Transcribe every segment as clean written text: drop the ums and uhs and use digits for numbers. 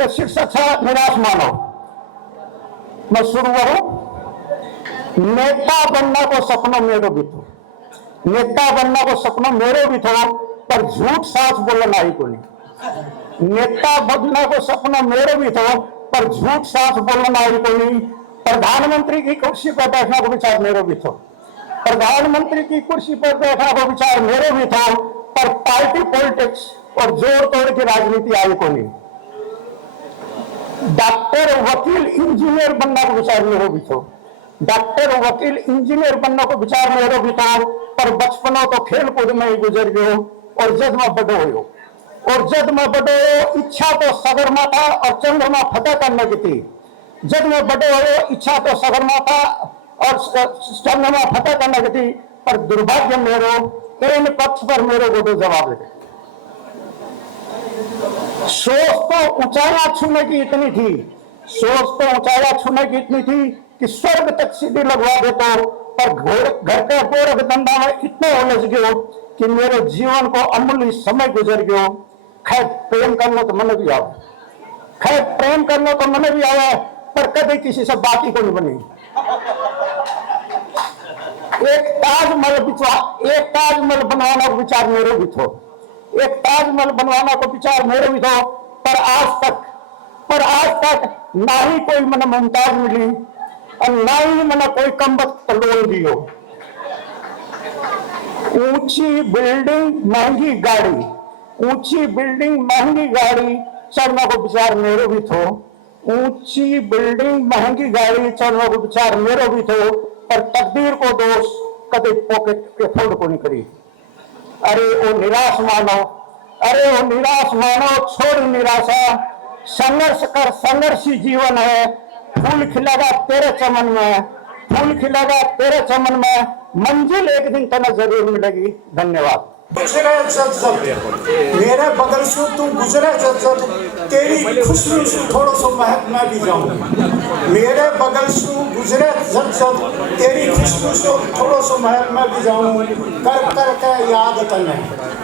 के शीर्षक है निराश मानव। मैं शुरू करूं। नेता बनना को सपना मेरो भी थो, नेता बनना को सपना मेरो भी थो, पर झूठ साच बोलना आई को नहीं। नेता बनना को सपना मेरो भी थो, पर झूठ साच बोलना आई को नहीं। प्रधानमंत्री की कुर्सी पर बैठने को विचार मेरो भी थो, प्रधानमंत्री की कुर्सी पर बैठने को विचार मेरो भी थो, पर पार्टी पॉलिटिक्स और जोड़ तोड़ की राजनीति आई को नहीं। डॉक्टर, वकील, इंजीनियर बनना को विचार मेरो भी थो, डॉक्टर, वकील, इंजीनियर बनने को विचार मेरो भी था, पर बचपनों तो खेल कूद में ही गुजर गयो। और जब मैं बड़ो हो, और जब मैं बड़ो हो, इच्छा तो सगरमाथा और चंद्रमा फतेह करने की थी। जब मैं बड़ो हो, इच्छा तो सगरमाथा और चंद्रमा फतेह करने की थी, पर दुर्भाग्य मेरो इन पक्ष पर मेरो को जवाब दे। सोच तो ऊंचाइयां छूने की इतनी थी, सोच तो ऊंचाइयां छूने की इतनी थी कि स्वर्ग तक सीढ़ी लगवा देता, पर घर के गोरख धंधा में इतने उलझ गयो कि मेरे जीवन को अमूल्य समय गुजर गयो। खैर प्रेम करना तो मन भी आवे, खैर प्रेम करना तो मन भी आवे, पर कभी किसी से बात ही को नहीं बनी। एक ताजमहल बनवाना को विचार मेरे भी थो, एक ताजमहल बनवाना को विचार मेरे भी थो, पर आज तक ना ही कोई मन मुमताज मिली और ना ही मन कोई कमबख्त लोन दियो। ऊंची बिल्डिंग महंगी गाड़ी, ऊंची बिल्डिंग महंगी गाड़ी चढ़ने को विचार मेरो भी थो, ऊंची बिल्डिंग महंगी गाड़ी चढ़ने को विचार मेरो भी थो, पर तकदीर को दोष कभी पॉकेट एफोर्ड को नहीं करी। अरे वो निराश मानो, अरे वो निराश मानो, छोड़ निराशा, संघर्ष कर, संघर्षी जीवन है। फूल खिलेगा तेरे चमन में, फूल खिलेगा तेरे चमन में, मंजिल एक दिन तना जरूर मिलेगी। धन्यवाद। गुजरे जब मेरे बगल से तू गुजरे जब तेरी खुशबू से थोड़ा सा महक मैं भी जाऊं। मेरे बगल से गुजरे जब तेरी खुशबू से थोड़ा सा महक मैं भी जाऊं। कर कर के याद तने,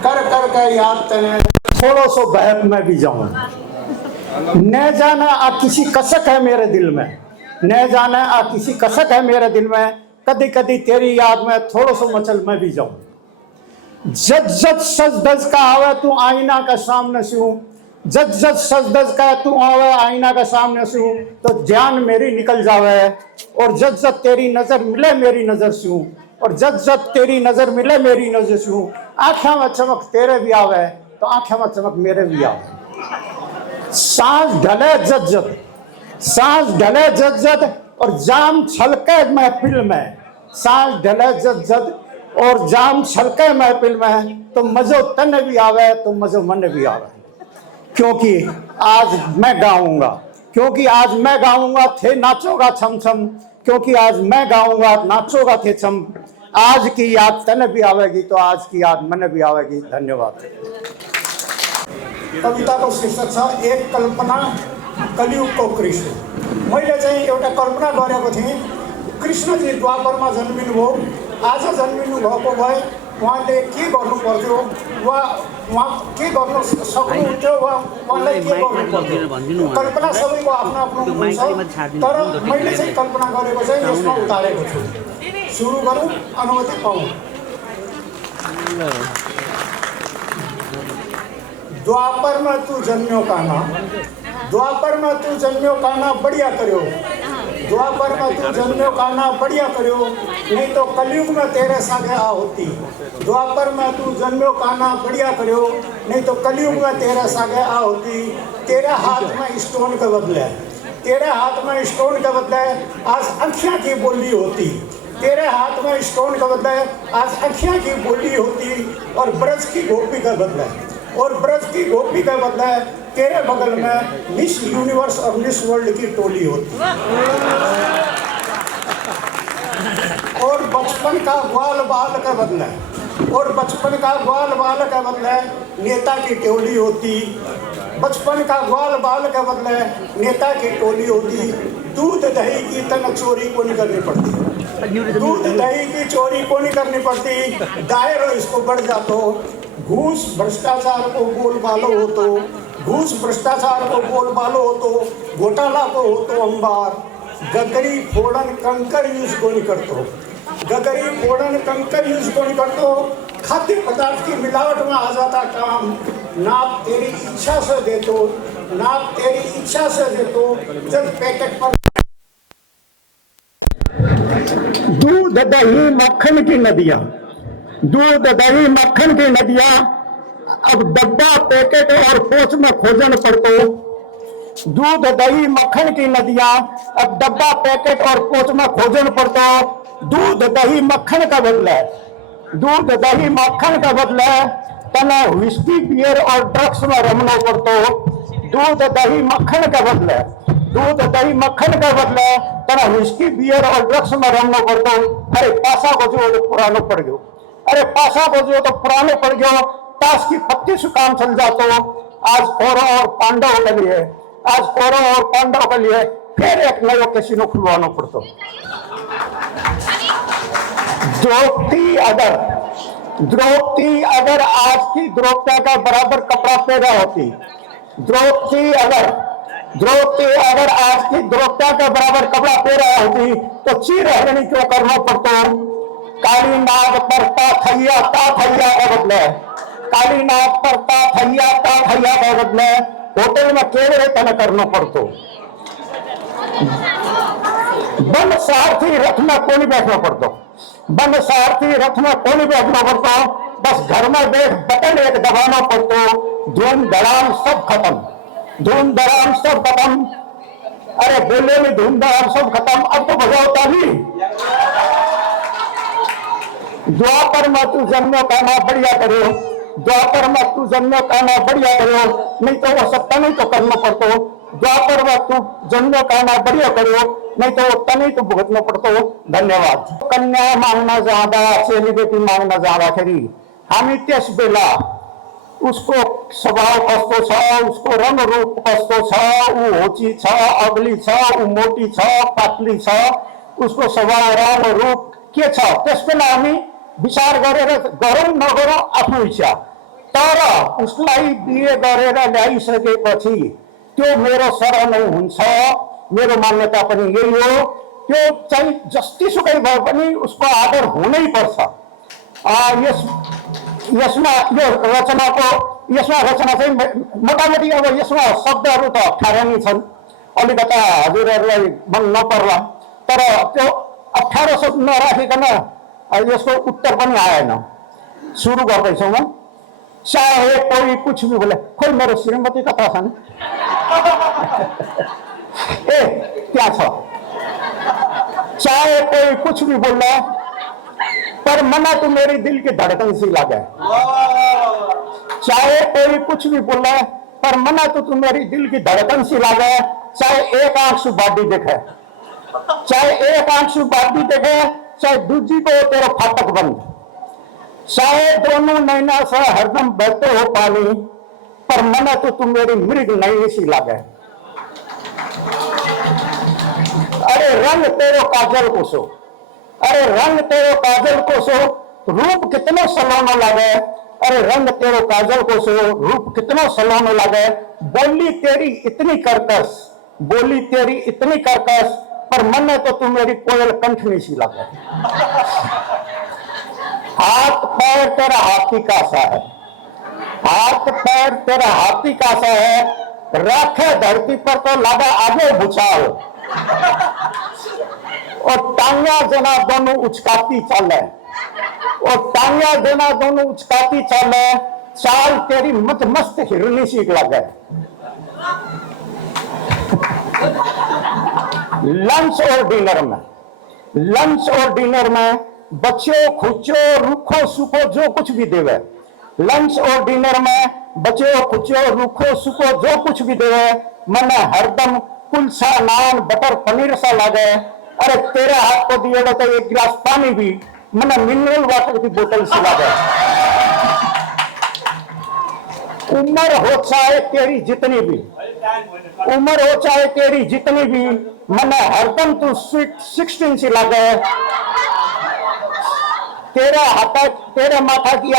कर कर के याद तने, थोड़ा सा बहक मैं भी जाऊं। न जाना आ किसी कसक है मेरे दिल में, न जाना आ किसी कसक है मेरे दिल में, कदी कदी तेरी याद में थोड़ा सा मचल मैं भी जाऊं। जज जज सज दज का आवे तू आईना का सामने से हूँ, जज जज सज दज का तू आवे आईना का सामने से हूँ, तो ध्यान मेरी निकल जावे। और जज जज तेरी नजर मिले मेरी नजर से हूँ, और जज जज तेरी नजर मिले मेरी नजर से हूँ। आँखें में चमक तेरे भी आवे तो आँखें में चमक मेरे भी आवे। सांस ढले जज जज, सांस ढले जज जज, और जाम छलके महफिल में, सांस ढले जज जज और जाम छलके महफिल में, तो मजो तन भी आवे तो मजो मन भी आवे। क्योंकि आज मैं गाऊंगा, क्योंकि आज मैं गाऊंगा थे नाचोगा छम छम, क्योंकि आज मैं गाऊंगा नाचोगा थे छम। आज की याद तन भी आवेगी तो आज की याद मन भी आवेगी। धन्यवाद। कविता को शीर्षक था एक कल्पना कलियुग को कृष्ण। मैले चाहिँ एउटा कल्पना गरेको थिएँ, कृष्णजी द्वापरमा जन्मिनुभयो, आज जन्मिनु भएको भए उहाँले के गर्नु पर्थ्यो, उहाँ के गर्न सक्नुहुन्थ्यो, उहाँलाई के गर्नु पर्थ्यो। कल्पना सबैको आफ्नो आफ्नो हुन्छ, तर मैले चाहिँ कल्पना गरेको चाहिँ यसमा उतारेको छु। सुरु गरौँ, अनुमति पाऊँ। द्वापर में तू जन्मियो काना, द्वापर में तू जन्मियो काना बढ़िया करियो, द्वापर में तू जन्मियो काना बढ़िया करियो, नहीं तो कलयुग में तेरे सागे आ होती। द्वापर में तू जन्मियो काना बढ़िया करियो, नहीं तो कलयुग में तेरे सागे आ होती। तेरे हाथ में स्टोन के बदले, तेरे हाथ में स्टोन के बदले आज अखियाँ की बोली होती। तेरे हाथ में स्टोन का बदले आज अखियाँ की बोली होती, और ब्रज की गोपी का बदले, और ब्रज की गोपी का बदला तेरे बगल में मिस यूनिवर्स और मिस वर्ल्ड की टोली होती। और बचपन का ग्वाल बाल का बदला, और बचपन का ग्वाल बाल का बदला नेता की टोली होती। बचपन का ग्वाल बाल का बदला नेता की टोली होती। दूध दही की तन चोरी को नहीं करनी पड़ती, दूध दही की चोरी को नहीं करनी पड़ती। दायरा इसको बढ़ जातो, घूस भ्रष्टाचार को बोल बालो हो तो घूस भ्रष्टाचार को बोलबालो हो तो घोटाला को हो तो अंबार गगरी फोड़न कंकर यूज को नहीं करतो गगरी फोड़न कंकर यूज को नहीं करतो खाद्य पदार्थ की मिलावट में आ जाता काम नाप तेरी इच्छा से देतो नाप तेरी इच्छा से देतो जब पैकेट पर दूध दही मक्खन की नदियां दूध दही मक्खन की नदियां अब डब्बा पैकेट और पोच में खोजन पड़तो दूध दही मक्खन की नदियां अब डब्बा पैकेट और पोच में खोजन पड़तो दूध दही मक्खन का बदला दूध दही मक्खन का बदला तना विस्की बियर और ड्रग्स में रमना पड़तो दूध दही मक्खन का बदला दूध दही मक्खन का बदला तना विस्की बियर और ड्रग्स में रमना पड़तो अरे पासा को जो तो पुरानो पड़ गयो अरे पासा को जो तो पुरानो पड़ गयो ताश की पत्ती से काम चल जातो आज कौरव और पांडव के लिए आज कौरव और पांडव के लिए फिर एक नयो कैसीनो खुलवाना पड़तो द्रौपदी अगर आज की द्रौपदी का बराबर कपड़ा पहना होती द्रौपदी अगर आज की द्रौपदी का बराबर कपड़ा पहना होती तो चीर हरणी क्यों करना पड़तो काली नाग पर ता थैया का बदले काली नाग पर ता थैया का बदले होटल में केवल तन करना पड़तो बन सारथी रथ में कोनी बैठना पड़तो बन सारथी रथ में कोनी बैठना पड़तो बस घर में देख बटन एक दबाना पड़तो धूम धड़ाम सब खत्म अरे बोले में धूम धड़ाम सब खत्म अब तो बजाओता नहीं द्वापर में तू जन्मों का ना बढ़िया करो द्वापर में तू जन्मों का ना बढ़िया करो नहीं तो वो सब नहीं तो करना पड़तो द्वापर में तू जन्मों का ना बढ़िया करो नहीं तो वो तनी तो भुगतना पड़तो धन्यवाद कन्या मांगना ज्यादा चेली बेटी मांगना ज्यादा खरी हम इतिहास बेला उसको स्वभाव कस्तो छ उसको रंग रूप कस्तो छ ऊ होची छ अगली छ ऊ मोटी छ पातली छ उसको स्वभाव रंग रूप के छ त्यसबेला हामी विचार गरेर गरौँ नगरौँ आफ्नो इच्छा तर उसलाई बिहे गरेर ल्याइसकेपछि त्यो मेरो शरण हुन्छ मेरो मान्यता पनि यही हो त्यो चाहिँ जतिसुकै भए पनि उसको आदर हुनै पर्छ यसमा रचना चाहिँ मोटामोटी अब यसमा शब्दहरू त अप्ठ्यारा नै छन् अलिकता हजुरहरूलाई मन नपर्ला तर त्यो अप्ठ्यारो शब्द नराखिकन यसको उत्तर पनि आएन सुरु गर्दैछौँ म चाहे कोही कुछ भी बोले खोइ मेरो श्रीमती कता छन् ए क्या छ चाहे कोई कुछ भी बोल रहा पर मना तो मेरी दिल की धड़कन सी लगे चाहे कोई कुछ भी बोल रहा पर मना तो तू मेरी दिल की धड़कन सी लगे चाहे एक आंसू बाडी देखे चाहे दूजी को तेरा फाटक बंद चाहे दोनों नैना से हरदम बहते हो पानी पर मना तो तू मेरी मृग नहीं सी लगे अरे रंग तेरो काजल को सो रूप कितनो सलोनो लगे अरे रंग तेरो काजल को सो रूप कितनो सलोनो लगे बोली तेरी इतनी कर्कश पर मन है तो तू मेरी कोयल कंठनी सी लगे हाथ पैर तेरा हाथी का सा है रखे धरती पर तो लगा आगे भूचाल और टांगा जना दोनों उचकाती चले चाल तेरी मस्त हिरनी सी लगे लंच और डिनर में बच्चों खुच्चो रूखो सूखो जो कुछ भी देवे लंच और डिनर में बच्चों खुच्चो रूखो सूखो जो कुछ भी देवे मन हरदम कुलसा नान बटर पनीर सा लगे अरे तेरे हाथ को दिए तो एक गिलास पानी भी मन मिनरल वाटर की बोतल से लगे उम्र हो चाहे तेरी जितनी भी मन हरदम तू 16 सी लगे तेरे माथा की आ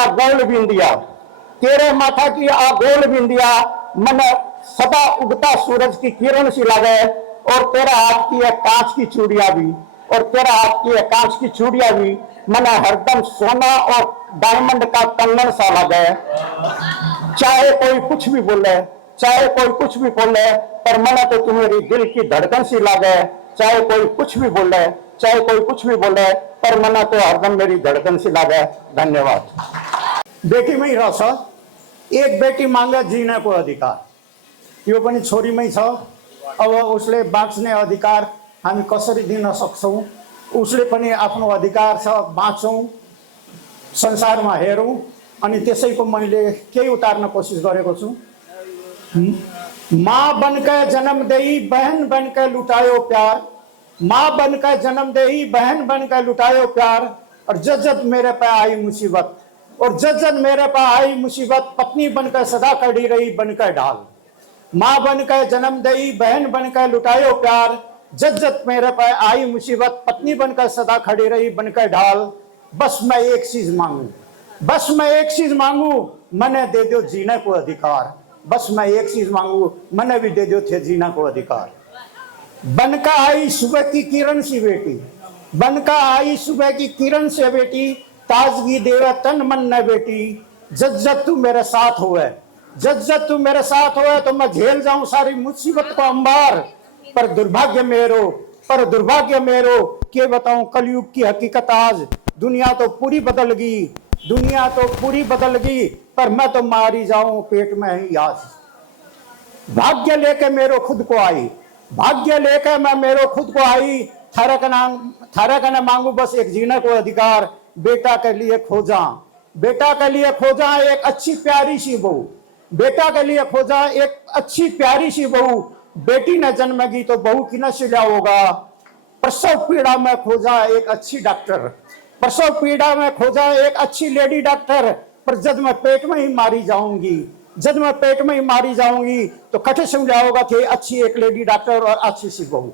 गोल बिंदिया मन सदा उगता सूरज की किरण सी लगे, और तेरा हाथ की है कांच की चूड़िया भी, और तेरा हाथ की है कांच की चूड़िया भी मन हरदम सोना और डायमंड का कंगन सा लगे। चाहे कोई कुछ भी बोले, चाहे कोई कुछ भी बोले, पर मन तो तुम्हारी दिल की धड़कन सी लगे। चाहे कोई कुछ भी बोले, चाहे कोई कुछ भी बोले, पर मन तो हरदम मेरी धड़कन सी लगे। धन्यवाद। बेटी में ही रह छ, एक बेटी मांगे जीने को अधिकार, यो पनि छोरीमै छ। अब उसले बाँच्ने अधिकार हामी कसरी दिन सक्छौँ, उसले पनि आफ्नो अधिकार छ, बाँचौँ, संसारमा हेरौँ। अनि त्यसैको मैले केही उतार्न कोसिस गरेको छु। माँ बनकर जन्म देई बहन बनकर लुटायो प्यार, माँ बनकर जन्म देई बहन बनकर लुटायो प्यार, और जब जब मेरे पे आई मुसीबत, और जब जब मेरे पे आई मुसीबत, पत्नी बनकर सदा खड़ी रही बनकर ढाल। माँ बनकर जन्म देई बहन बनकर लुटायो प्यार, जब जब मेरे पे आई मुसीबत, पत्नी बनकर सदा खड़ी रही बनकर ढाल। बस मैं एक चीज मांगू, बस मैं एक चीज मांगू, मने दे दो जीने को अधिकार। बस मैं एक चीज मांगू, मने भी दे दो थे जीने को अधिकार। बनका आई सुबह की किरण सी बेटी, बनका आई सुबह की किरण से बेटी, ताजगी देवे तन मन न बेटी। जब जब तू मेरे साथ होए, जब जब तू मेरे साथ होए, तो मैं झेल जाऊं सारी मुसीबत को अंबार। पर दुर्भाग्य मेरो, पर दुर्भाग्य मेरो, के बताऊं कलयुग की हकीकत आज। दुनिया तो पूरी बदल गई, दुनिया तो पूरी बदल गई, पर मैं तो मारी जाऊं पेट में ही आज। भाग्य लेके मेरो खुद को आई, भाग्य लेकर मैं मेरो खुद को आई। थारा का ना मांगू बस एक जीने को अधिकार। बेटा के लिए खोजा, बेटा के लिए खोजा एक अच्छी प्यारी सी बहू, बेटा के लिए खोजा एक अच्छी प्यारी सी बहू। बेटी ने जन्मेगी तो बहू की न सिला होगा। प्रसव पीड़ा में खोजा एक अच्छी डॉक्टर, प्रसव पीड़ा में खोजा एक अच्छी लेडी डॉक्टर। पर जब मैं पेट में ही मारी जाऊंगी, जब मैं पेट में ही मारी जाऊंगी, तो कठे समझा होगा कि अच्छी एक लेडी डॉक्टर और अच्छी सी बहू।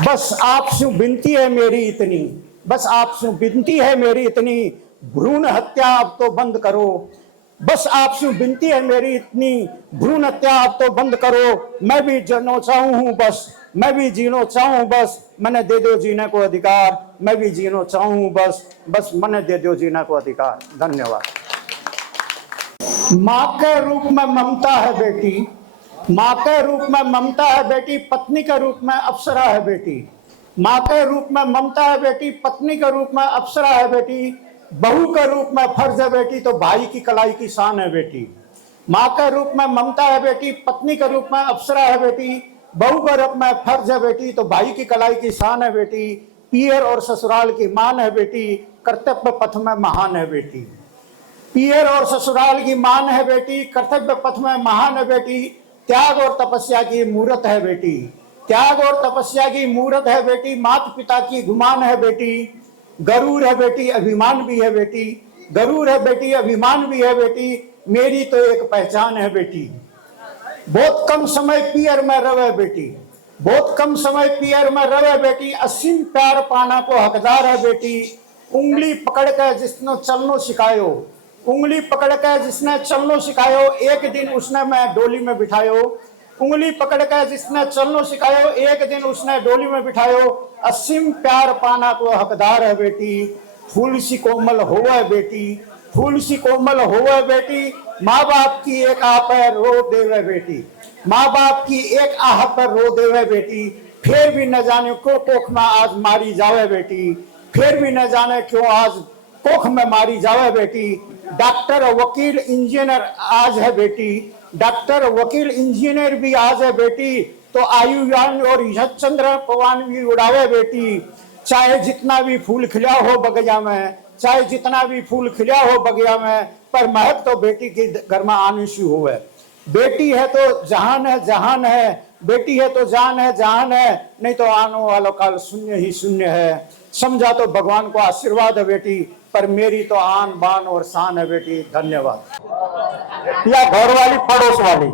बस आपसे विनती है मेरी इतनी, बस आपसे विनती है मेरी इतनी, भ्रूण हत्या अब तो बंद करो। बस आपसे विनती है मेरी इतनी, भ्रूण हत्या अब तो बंद करो। मैं भी जीना चाहूँ बस, मैं भी जीना चाहूँ बस, मैंने दे दो जीने को अधिकार। मैं भी जीना चाहूँ बस, बस मैंने दे दो जीने को अधिकार। धन्यवाद। माँ के रूप में ममता है बेटी, माँ के रूप में ममता है बेटी, पत्नी के रूप में अप्सरा है बेटी। माँ के रूप में ममता है बेटी, पत्नी के रूप में अप्सरा है बेटी। बहू के रूप में फर्ज है बेटी, तो भाई की कलाई की शान है बेटी। माँ के रूप में ममता है बेटी, पत्नी के रूप में अप्सरा है बेटी। बहू के रूप में फर्ज है बेटी, तो भाई की कलाई की शान है बेटी। पियर और ससुराल की मान है बेटी, कर्तव्य पथ में महान है बेटी। पियर और ससुराल की मान है बेटी, कर्तव्य पथ में महान है बेटी। त्याग और तपस्या की मूर्त है बेटी, त्याग और तपस्या की मूर्त है बेटी। माता पिता की गुमान है बेटी, गरूर है बेटी, अभिमान भी है बेटी। गरूर है बेटी, अभिमान भी है बेटी, मेरी तो एक पहचान है बेटी। बहुत कम समय पियर में रवे बेटी, बहुत कम समय पियर में रवे बेटी। असीम प्यार पाना को हकदार है बेटी। उंगली पकड़ कर जिसने चलनो सिखायो, उंगली पकड़ कर जिसने चलनो सिखायो, एक दिन उसने मैं डोली में बिठायो। उंगली पकड़ कर जिसने चलनो सिखायो, एक दिन उसने डोली में बिठायो। असीम प्यार पाना को हकदार है बेटी। फूल सी कोमल होवे बेटी, फूल सी कोमल होवे बेटी। माँ बाप की एक आह पर रो देवे बेटी, माँ बाप की एक आह पर रो देवे बेटी। फिर भी न जाने क्यों कोख में आज मारी जावे बेटी, फिर भी न जाने क्यों आज कोख में मारी जावे बेटी। डॉक्टर वकील इंजीनियर आज है बेटी, डॉक्टर वकील इंजीनियर भी आज है बेटी। तो आयुयान और यश चंद्र पवन भी उड़ावे बेटी। चाहे जितना भी फूल खिला हो बगिया में, चाहे जितना भी फूल खिला हो बगिया में, पर महक तो बेटी के घर में आनी सी हो है। बेटी है तो जहान है, जहान है, बेटी है तो जान है, जहान है, नहीं तो आने वाला काल शून्य ही शून्य है। समझा तो भगवान को आशीर्वाद है बेटी, पर मेरी तो आन बान और शान है बेटी। धन्यवाद। या घर वाली पड़ोस वाली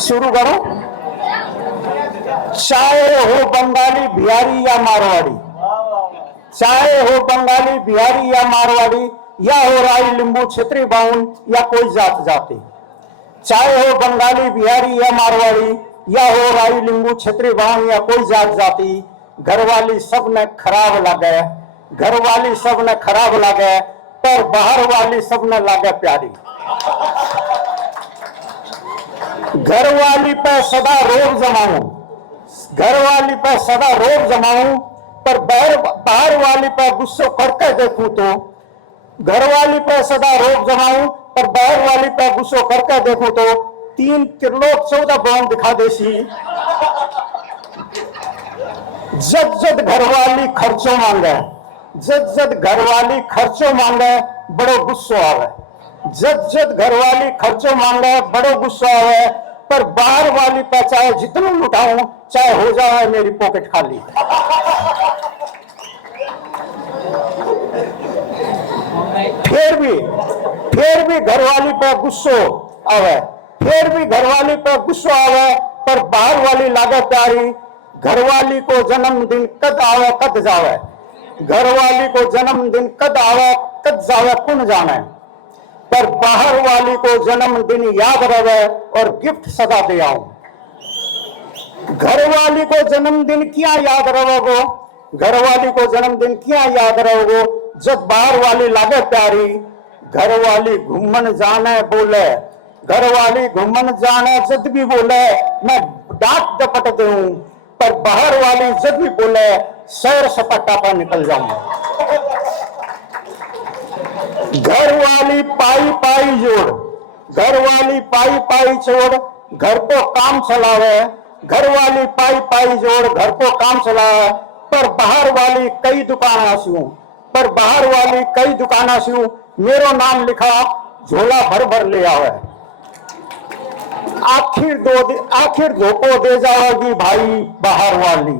शुरू करो। चाहे हो बंगाली बिहारी या मारवाड़ी, चाहे हो बंगाली बिहारी या मारवाड़ी, या हो राई लिंबू क्षेत्रीय बाउन या कोई जात जाति, चाहे हो बंगाली बिहारी या मारवाड़ी या हो राई लिंबू क्षेत्रीय बाउन या कोई जात जाति, घरवाली सब ने खराब लगे, घरवाली सब ने खराब लगे, पर बाहर वाली सब ने लगे प्यारी। घरवाली पे सदा रोब जमाऊं, घरवाली पे सदा रोब जमाऊं, पर बाहर वाली पे गुस्सो करके देखूं तो, घरवाली पे सदा रोब जमाऊं पर बाहर वाली पे गुस्सो करके देखूं तो 3 त्रिलोक 14 भवन दिखा देसी। जद जद घरवाली खर्चो मांगे, जद जद घरवाली खर्चो मांगे बड़ो गुस्सो आवे, जद जद घरवाली खर्चो मांगे बड़ो गुस्सो आवे, पर बाहर वाली पे चाहे जितना लुटाऊं चाहे हो जाए मेरी पॉकेट खाली। फिर भी घरवाली पे गुस्सो आवे, फिर भी घरवाली पे गुस्सो आवे, पर बाहर वाली लागे प्यारी। घरवाली को जन्मदिन कद आवे कद जावे, घरवाली को जन्मदिन कद आवे कद जावे कौन जाने, पर बाहर वाली को जन्मदिन याद रहे और गिफ्ट सदा दे आऊं। घरवाली को जन्मदिन क्या याद रहोगो, घरवाली को जन्मदिन क्या याद रहोगो, जब बाहर वाली लागे प्यारी। घरवाली घूमन जाने बोले, घरवाली घूमन जाने जब भी बोले मैं डांट डपट दूं, पर बाहर वाली जब भी बोले सैर सपाटा पर निकल जाऊंगा। घरवाली पाई पाई जोड़, घरवाली पाई पाई छोड़ घर को काम चलावे, घरवाली पाई पाई जोड़ घर को काम चलावे, पर बाहर वाली कई दुकान आसियों, पर बाहर वाली कई दुकान आसियों मेरो नाम लिखा झोला भर भर ले आवे। आखिर धोखो दे जाएगी भाई बाहर वाली,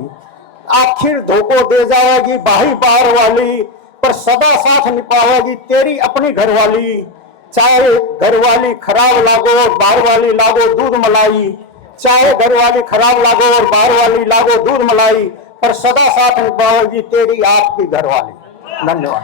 आखिर धोखो दे जाएगी भाई बाहर वाली, पर सदा साथ निभाएगी तेरी अपनी घरवाली। चाहे घरवाली खराब लागो और बाहर वाली लागो दूध मलाई, चाहे घरवाली खराब लागो और बाहर वाली लागो दूध मलाई, पर सदा साथ निभाएगी तेरी आपकी घरवाली। धन्यवाद।